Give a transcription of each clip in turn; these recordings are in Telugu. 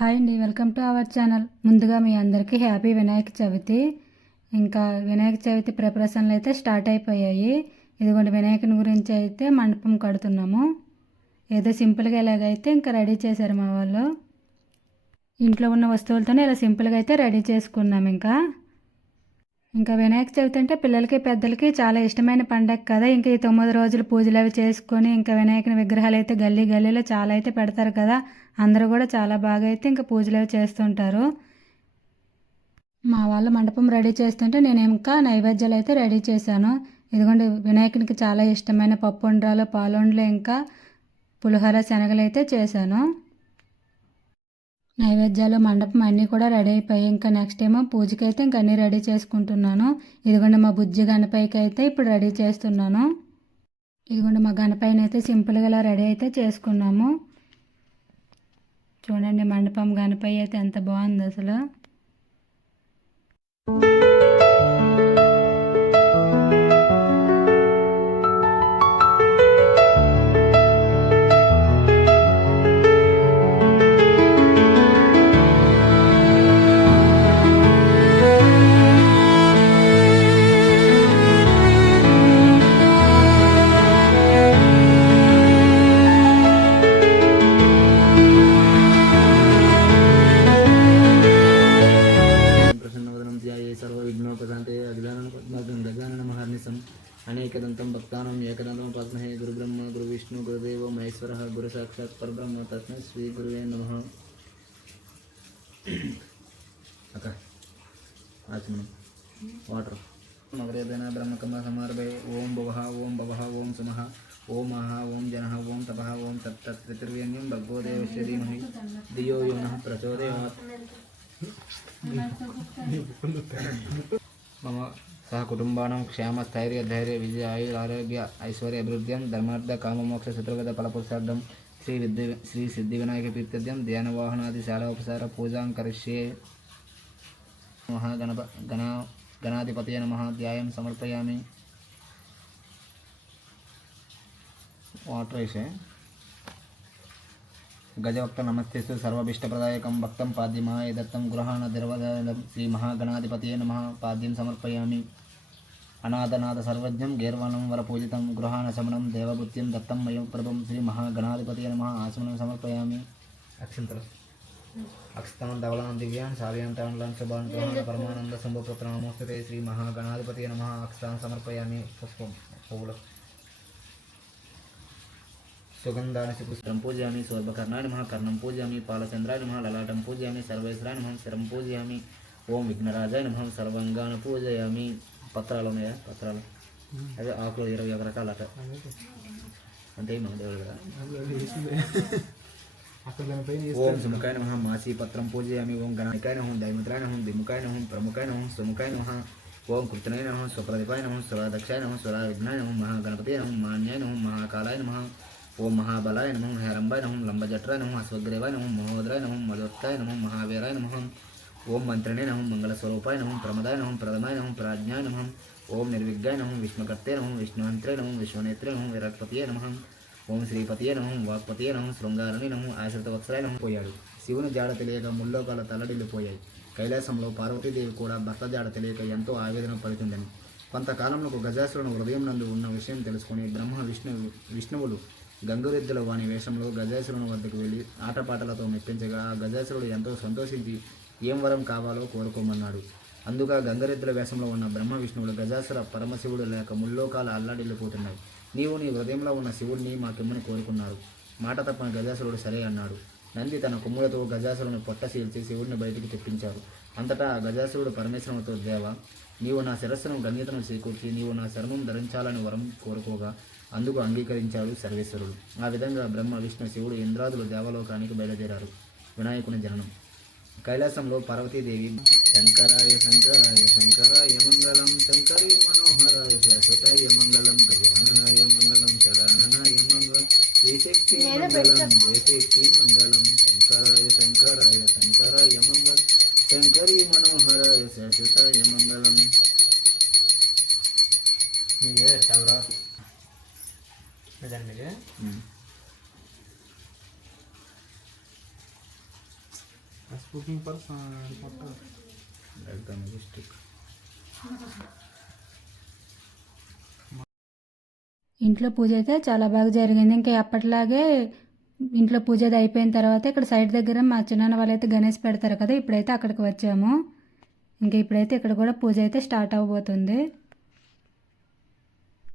హాయ్ అండి, వెల్కమ్ టు అవర్ ఛానల్. ముందుగా మీ అందరికీ హ్యాపీ వినాయక చవితి. ఇంకా వినాయక చవితి ప్రిపరేషన్లు అయితే స్టార్ట్ అయిపోయాయి. ఇదిగోండి వినాయకుని గురించి అయితే మండపం కడుతున్నాము. ఏదో సింపుల్గా ఇలాగైతే ఇంకా రెడీ చేశారు మా వాళ్ళు. ఇంట్లో ఉన్న వస్తువులతోనే ఇలా సింపుల్గా అయితే రెడీ చేసుకున్నాము. ఇంకా వినాయక చవితి అంటే పిల్లలకి పెద్దలకి చాలా ఇష్టమైన పండగ కదా. ఇంకా ఈ 9 రోజులు పూజలు అవి చేసుకొని ఇంకా వినాయకుని విగ్రహాలు అయితే గల్లీలో చాలా అయితే పెడతారు కదా. అందరూ కూడా చాలా బాగా అయితే ఇంకా పూజలు అవి చేస్తుంటారు. మా వాళ్ళు మండపం రెడీ చేస్తుంటే నేను ఇంకా నైవేద్యాలు అయితే రెడీ చేశాను. ఇదిగోండి వినాయకునికి చాలా ఇష్టమైన పప్పు ఉండ్రాలు, పాలుండ్లు, ఇంకా పులిహోర, శనగలు అయితే చేశాను. నైవేద్యాలు, మండపం అన్నీ కూడా రెడీ అయిపోయాయి. ఇంకా నెక్స్ట్ ఏమో పూజకి అయితే ఇంకా అన్నీ రెడీ చేసుకుంటున్నాను. ఇదిగోండి మా బుజ్జి గణపైకి అయితే ఇప్పుడు రెడీ చేస్తున్నాను. ఇదిగోండి మా గణపైన అయితే సింపుల్గా ఇలా రెడీ అయితే చేసుకున్నాము. చూడండి మండపం గణపై అయితే ఎంత బాగుంది అసలు. అనేकदंतं भक्तानां एकदन्तं पद्महे गुरुब्रह्म गुरुविष्णु गुरुदेवो महेश्वरः गुरु साक्षात् परब्रह्म तस्मै श्री गुरुवे नमः. अका आचमनं वाटर मगरेदना ब्रह्मकर्म समारभे. ओम भवः ओम सुमः ओम महा ओम जनः ओम तपः ओम तत्तत्त्रितुर्यं भगवो देवस्य धीमहि धियो यो नः प्रचोदयात्. मम सह कुटुंबानां क्षेम स्थैर्य धैर्य विजय आयुर आरोग्य ऐश्वर्य अभिवृद्ध्यं धर्मार्थ काममोक्ष शत्रुगत फलपुरुषार्थं श्री सिद्धिविनायक प्रीत्यर्थं ध्यानवाहनादि शालोपचार पूजां करिष्ये. गणाधिपतये नमः. ध्यानं समर्पयामि. वाटर ऐसे गजवक्त नमस्तेस्तु सर्वभीष्टप्रदायकं भक्तं पाद्यमाय दत्तं गृहाण द्रवदं श्री महागणाधिपतये नमः. पाद्यं समर्पयामि. अनाथनाथ सर्वज्ञं गैर्वर्णं वरपूजितं गृहाण शमनं देवभूत्यं दत्तं मयं प्रभुं श्री महागणाधिपतये नमः. आसमनं समर्पयामि. अक्षतान् धवलान् दिव्यान् शालयान् ताण्डलान् शुभान् गृहाण परमानन्द सम्भवपुत्र नमोस्तुते श्री महागणाधिपतये नमः. अक्षतान् समर्पयामि. पुष्पं पूलं सुगंधानि पुष्पं पूजयामि. स्वर्भकर्णाय नमः. कर्णं पूजयामि. पालचंद्राय नमः. ललाटं पूजयामि. सर्वेश्वराय नमः. शिरं पूजयामि. ओम विघ्नराजाय नमः. सर्वांगान् पूजयामि. పత్రాలు ఉన్నాయా? పత్రాలు అదే ఆకులు 21 రకాలు అట అంటే మన దేవుడు కదా. ఓం సుముఖాయ నమః. మాసి పత్రం పూజయామి. ఓం గణానికాయ నమః. దైమిత్రాయ నమః. దిముఖాయ నమః. ప్రముఖాయ నమః. సుముఖాయ నమః. ఓం కృతనాయ నమః. స్వప్రదీపాయ నమః. స్వరాదక్షాయ నమః. స్వరావిఘ్నాయ నమః. మహాగణపతయ నమః. మాన్యాయ నమః. మహాకాలాయ నమః. ఓం మహాబలాయ నమః. హేరంబాయ నమః. లంబజట్రాయ నమః. అశ్వగ్రీవాయ నమః. మహోదరాయ నమః. మధోత్కాయ నమః. మహావీరాయ నమః. ओम मंत्रिणे नमः. मंगलस्वरूपाय नमः. प्रमदाय नमः. प्रदमाय नमः. प्राज्ञाय नमः. ओम निर्विज्ञाय नमः. विष्णुकर्ते नमः. विष्णुहंत्रे नमः. विश्वनेत्रे नमः. विराटपतये नमः. ओम श्रीपतये नमः. वाक्पतये नमः. శృంగారణి నమః. ఆశ్రితవత్సరాయ నమః. పోయాడు. శివుని జాడ తెలియక ముల్లోకాల తల్లడిల్లిపోయాయి. కైలాసంలో పార్వతీదేవి కూడా భర్త జాడ తెలియక ఎంతో ఆవేదన పడుతుందని కొంతకాలంలో గజాసురుని హృదయం నందు ఉన్న విషయం తెలుసుకుని బ్రహ్మ విష్ణువులు గంగురెద్దుల వాణి వేషంలో గజాసురుని వద్దకు వెళ్ళి ఆటపాటలతో మెప్పించగా ఆ గజాసురుడు ఎంతో సంతోషించి ఏం వరం కావాలో కోరుకోమన్నాడు. అందుగా గంగరెద్దుల వేషంలో ఉన్న బ్రహ్మ విష్ణువులు గజాసుర పరమశివుడు లేక ముల్లోకాలు అల్లాడిల్లిపోతున్నాయి. నీవు నీ హృదయంలో ఉన్న శివుడిని మాకిమ్మని కోరుకున్నారు. మాట తప్పని గజాసురుడు సరే అన్నాడు. నంది తన కొమ్ములతో గజాసురుని పొట్ట చీల్చి శివుడిని బయటికి తెప్పించారు. అంతటా ఆ గజాసురుడు పరమేశ్వరునితో దేవ, నీవు నా శిరస్సును గణ్యతను చేకూర్చి నీవు నా శరణం ధరించాలని వరం కోరుకోగా అందుకు అంగీకరించాడు సర్వేశ్వరుడు. ఆ విధంగా బ్రహ్మ విష్ణు శివుడు ఇంద్రాదులు దేవలోకానికి బయలుదేరారు. వినాయకుని జననం. కైలాసంలో పార్వతీదేవి శంకరాయ శంకరాయ శంకరాయ మంగళం శంకరీ మనోహరాయ శాశ్వతాయ మంగళం గజాననాయ మంగళం షడాననాయ మంగళం శ్రీశక్తి మంగళం జయశక్తి మంగళం శంకరాయ శంకరాయ శంకరాయ మంగళం శంకరీ మనోహరాయ శాశ్వతాయ మంగళం. Cooking person district. ఇంట్లో పూజ అయితే చాలా బాగా జరిగింది. ఇంకా అప్పట్లాగే ఇంట్లో పూజ అది అయిపోయిన తర్వాత ఇక్కడ సైడ్ దగ్గర మా చిన్నాన్న వాళ్ళు అయితే గణేష్ పెడతారు కదా, ఇప్పుడైతే అక్కడికి వచ్చాము. ఇంకా ఇప్పుడైతే ఇక్కడ కూడా పూజ అయితే స్టార్ట్ అవ్వబోతుంది.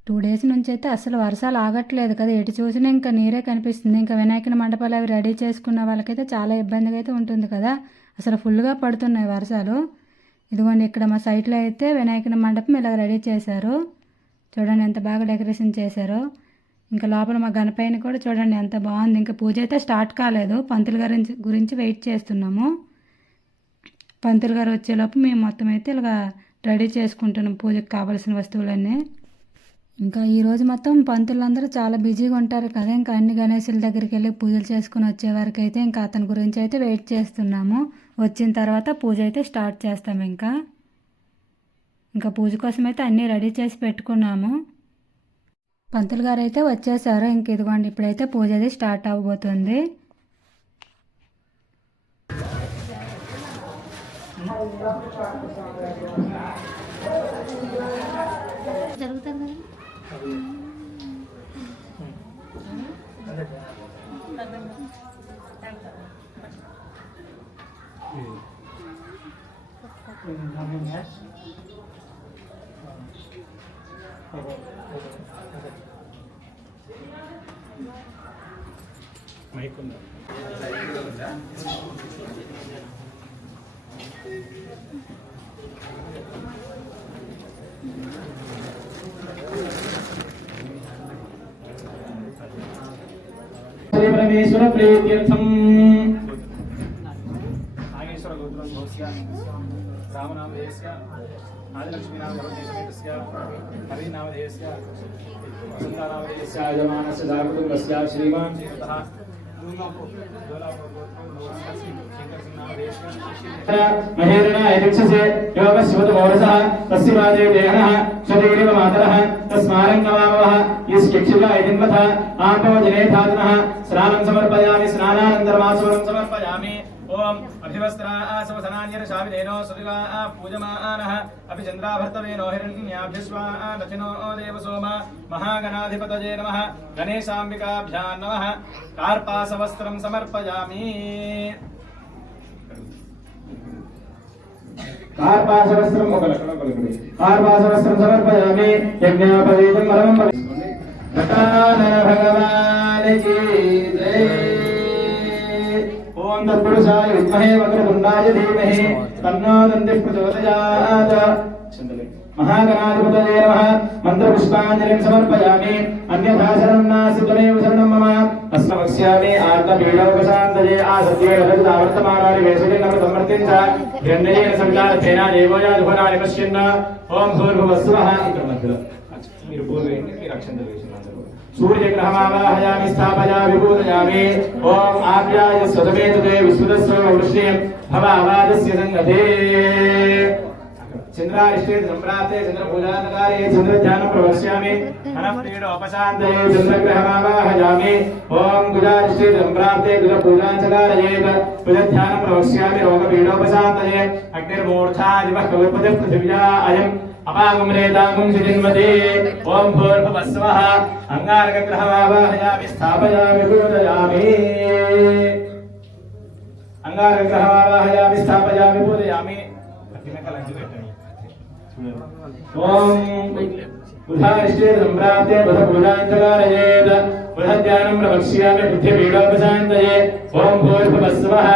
2 days నుంచి అయితే అసలు వర్షాలు ఆగట్లేదు కదా, ఎటు చూసినా ఇంకా నీరే కనిపిస్తుంది. ఇంకా వినాయకుని మండపాలు అవి రెడీ చేసుకున్న వాళ్ళకైతే చాలా ఇబ్బందిగా అయితే ఉంటుంది కదా, అసలు ఫుల్గా పడుతున్నాయి వర్షాలు. ఇదిగోండి ఇక్కడ మా సైట్లో అయితే వినాయకుని మండపం ఇలా రెడీ చేశారు. చూడండి ఎంత బాగా డెకరేషన్ చేశారో. ఇంకా లోపల మా గణపయ్యని కూడా చూడండి ఎంత బాగుంది. ఇంకా పూజ అయితే స్టార్ట్ కాలేదు, పంతులు గారి గురించి వెయిట్ చేస్తున్నాము. పంతులు గారు వచ్చేలోపు మేము మొత్తం అయితే ఇలాగ రెడీ చేసుకుంటున్నాం పూజకు కావాల్సిన వస్తువులన్నీ. ఇంకా ఈరోజు మొత్తం పంతులందరూ చాలా బిజీగా ఉంటారు కదా, ఇంకా అన్ని గణేశుల దగ్గరికి వెళ్ళి పూజలు చేసుకుని వచ్చే వరకు అయితే ఇంకా అతని గురించి అయితే వెయిట్ చేస్తున్నాము. వచ్చిన తర్వాత పూజ అయితే స్టార్ట్ చేస్తాము. ఇంకా పూజ కోసం అయితే అన్నీ రెడీ చేసి పెట్టుకున్నాము. పంతులు గారు అయితే వచ్చేసారు. ఇంక ఇదిగోండి ఇప్పుడైతే పూజ అది స్టార్ట్ అవ్వబోతుంది. జరుగుతుంది మైక్ ఉందా? परमेश्वर प्रीत्यर्थम नागेश्वर गोत्रं भवस्य रामनामधेयस्य आदिलक्ष्मीनामधेयस्य हरिनामधेयस्य वसन्तानामधेयस्य यजमानस्य साकुटुम्बस्य श्रीमान् ततः महेरणाय दीक्षसे योगस्वतमोरसः तस्य वाजे देहनः शरीरेव मातरः तस्मारङ्गमावः यस्यक्षिला इदिन्वथ आपो जनेथातनः स्नानं समर्पयामि स्नानानन्तरमासवनं समर्पयामि ओम अभिवस्त्रासवसनान्यर्षाविधेनो सुदिवा पूजमानः अभिचन्द्राभर्तवेनो हिरण्याभ्यस्वा दक्षिणो देवसोम महागणाधिपतये नमः गणेशाम्बिकाभ्यां नमः कार्पासवस्त्रं समर्पयामि कार्पासवस्त्रं कार्पासवस्त्रं समर्पयामि यज्ञोपवीतं परमं घटानन भगवान की जय ओम तत्पुरुषाय विद्महे वक्रतुण्डाय धीमहि तन्नो दन्तिः प्रचोदयात् महागणाधिपतये नमः मन्त्रपुष्पाञ्जलिं समर्पयामि अन्यथा शरणं नास्ति त्वमेव शरणं मम अस्मवक्ष्यामि आत्मपीडोपशान्तये आसद्ये रजतावर्तमानानि वेशलिङ्गमृतमर्तिं च हिरण्येन संचारतेन देवोयाधुनानि पश्यन् ओम भूर्भुवस्सुवः ఇక్కడ మధ్యలో మీరు పూర్వేయండి మీరు అక్షంతలు వేసినందుకు सूर्यग्रहमावाहयामि स्थापयामि पूजयामि ओम आप्याय स्वतमेतुते विश्वदस्व वृष्णिं भवावादस्य संगते चंद्रारिष्टे संप्राप्ते चंद्रपूजानकारे चंद्रध्यानं प्रवक्ष्यामि अनप्रीडोपशान्तये चंद्रग्रहमावाहयामि ओम कुजारिष्टे संप्राप्ते कुजपूजाञ्चकारयेत् कुजध्यानं प्रवक्ष्यामि रोगपीडोपशान्तये अग्निर्मूर्धादिवः कविपतिः पृथिव्या अयम् अपागमनेतागुं सुजिन्मते ओम भूर्भुवस्सुवः अंगारकग्रहमावाहयामि स्थापयामि पूजयामि अंगारकग्रहमावाहयामि स्थापयामि पूजयामि ओम बुधारिष्टे सम्प्राप्ते बुधपूजाञ्चकारयेत् बुधध्यानं प्रवक्ष्यामि बुद्धिपीडोपशान्तये ओम भूर्भुवस्सुवः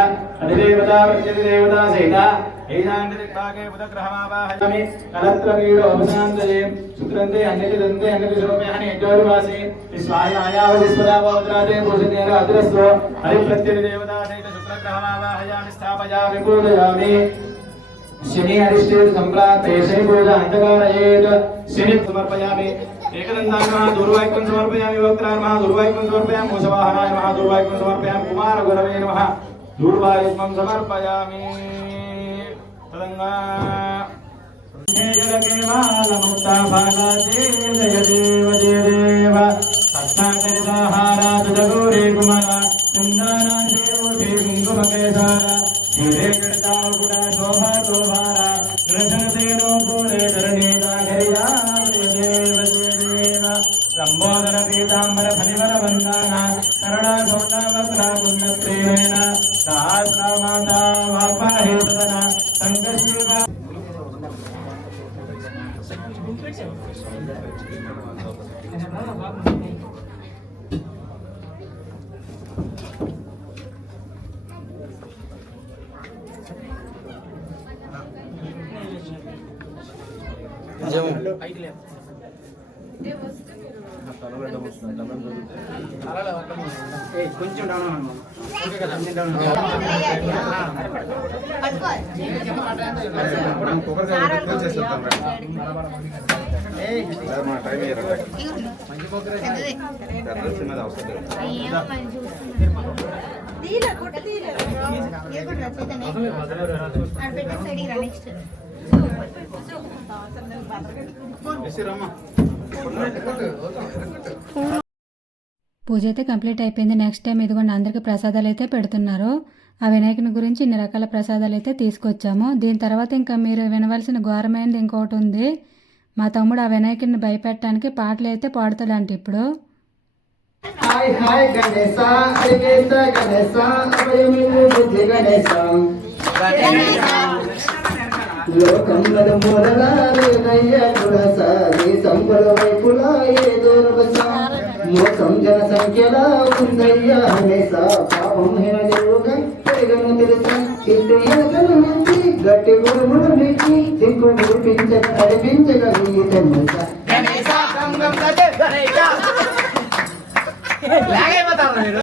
अधिदेवता प्रत्यधिदेवता सहिता ऐशान्यदिक्भागे बुधग्रहमावाहयामि कलत्रपीडोपशान्तये शुक्रन्ते अन्यचिदन्ते अन्यदिशोम्यानि यज्ञोर्वासि विश्वायावतिस्पदावोद्राते पूजनीयः अतिरस्व हरिप्रत्यधिदेवता सहित शुक्रग्रहमावाहयामि स्थापयामि पूजयामि शनि अरिष्टे सम्प्राप्ते शनि पूजा अंधकारयेत् शनि समर्पयामि एकदन्ताय महादुर्वाक्यं समर्पयामि वक्त्राय महादुर्वाक्यं समर्पयामि मूषवाहनाय महादुर्वाक्यं समर्पयामि कुमारगुरवे नमः दुर्वाक्यं समर्पयामि तदंगा हे जलकेवालमुक्ताफलादे जय देव सत्ताकरिताहारा तुजगौरे कुमार चन्दनादेवोटे कुङ्कुमकेशार సంబోధన పీతాంబర ఫణివర వందన కరుణ సౌందర్య ప్రేరేణ సహస్రమాత వాపాహే సదన సంకర్షివ కొంచెం డౌన్ పూజ అయితే కంప్లీట్ అయిపోయింది. నెక్స్ట్ టైం ఇదిగోండి అందరికీ ప్రసాదాలు అయితే పెడుతున్నారు. ఆ వినాయకుని గురించి ఇన్ని రకాల ప్రసాదాలు అయితే తీసుకొచ్చాము. దీని తర్వాత ఇంకా మీరు వినవలసిన ఘోరమైనది ఇంకొకటి ఉంది. మా తమ్ముడు ఆ వినాయకుడిని భయపెట్టడానికి పాటలు అయితే పాడుతాడంట ఇప్పుడు. హాయ్ హాయ్ గణేశ అరిగేశ గణేశ అభయమిల్లు బుద్ధి గణేశ లోకంలో మూలగారేనయ్య కులస నీ సంపల వైపులా ఏదో రభస మోసం జన సంఖ్యలా ఉందయ్యా హమేశ పాపం హేనదేవుగా పెరగను తెలుసా చిట్టు ఎనకను మెచ్చి గట్టి గురుముడు మెచ్చి దిక్కు గురిపించక నడిపించక వీటన్నుస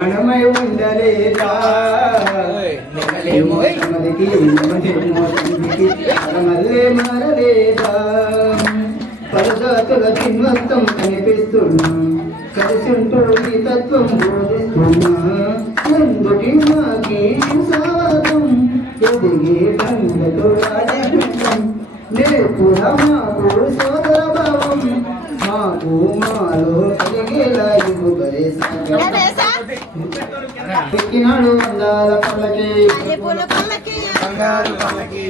మనమై ఉండలేదా మదికి మళ్ళీ మారలేదా పరదాతుల చిన్వత్వం కనిపిస్తున్నా కలిసి ఉంటూ ఈ తత్వం బోధిస్తున్నా ఎందుకి మాకి సావతం ఎదిగి బంగలు రాజకృతం నేర్పురా మాకు సోదర భావం మాకు మాలో కలిగేలా ఇవ్వు ఎక్కినాడు అందాల పల్లకి బంగారు పల్లకి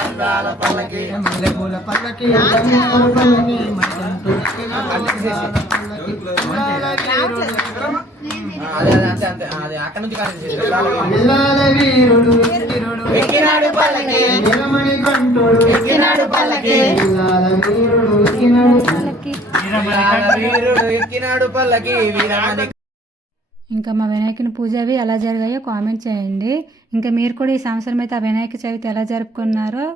అందాల పల్లకి మల్లెపూల పల్లకి బంగారు పల్లకి వీరుడు ఎక్కినాడు పల్లకి నిలమణి కంఠుడు ఎక్కినాడు పల్లకి వీరుడు ఎక్కినాడు పల్లకి వీరమణి. ఇంకా మా వినాయకుని పూజ అవి ఎలా జరిగాయో కామెంట్ చేయండి. ఇంకా మీరు కూడా ఈ సంవత్సరం అయితే ఆ వినాయక చవితి ఎలా జరుపుకున్నారో